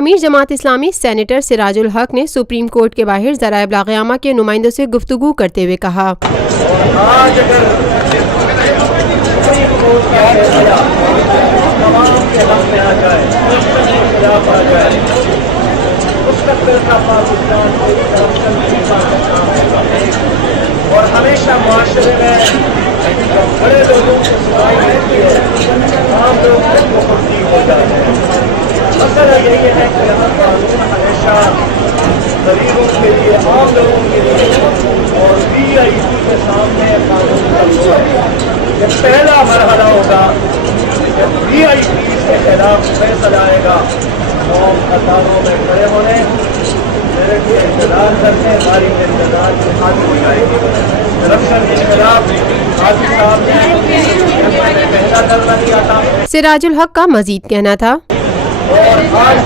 امیر Jamaat Islami senator سراج الحق نے supreme court کے باہر ذرائع ابلاغ عامہ کے نمائندوں سے گفتگو کرتے ہوئے کہا اور ہمیشہ معاشرے میں بڑے لوگوں کی سنائی رہتی ہے، عام لوگ کو تبدیل ہو جاتے ہیں۔ مسئلہ یہی ہے کہ یہاں قانون ہمیشہ غریبوں کے لیے، عام لوگوں کے لیے اور وی آئی پی کے سامنے قانون کا یہ پہلا مرحلہ ہوگا جب وی آئی پی کے خلاف فیصلہ آئے گا، قوم قطاروں میں کھڑے ہونے میرے کو انتظار کرنے ہماری انتظار کی حاضر ہو جائے گی۔ کرپشن کے خلاف حاضر صاحب نے پہلا کرنا دیا تھا۔ سراج الحق کا مزید کہنا تھا اور آج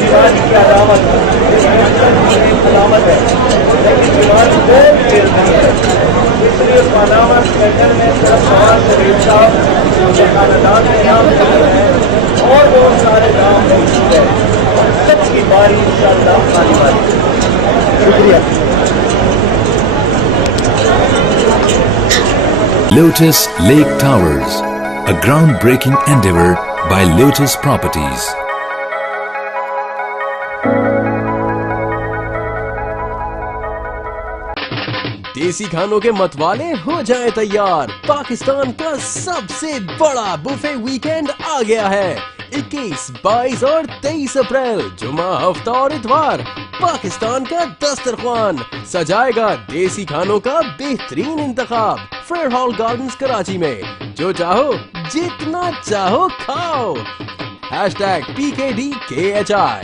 دیوالی کی علامت علامت ہے، لیکن دیوالی بہت دیر نہیں ہے، اس لیے پاناما سینٹر میں صرف نواز شریف صاحب کے خاندان کے نام ہیں اور بہت سارے نام موجود ہیں، سب کی باری انشاءاللہ آنے والی ہے۔ شکریہ۔ Lotus Lake Towers, a groundbreaking endeavor by Lotus Properties. دیسی کھانوں کے متوالے ہو جائیں تیار، پاکستان کا سب سے بڑا بوفے ویکینڈ آ گیا ہے۔ 21، 22 اور 23 اپریل جمعہ، ہفتہ اور اتوار پاکستان کا دسترخوان سجائے گا دیسی کھانوں کا بہترین انتخاب فیئر ہال گارڈنز کراچی میں۔ جو چاہو جتنا چاہو کھاؤ۔ #PKDKHI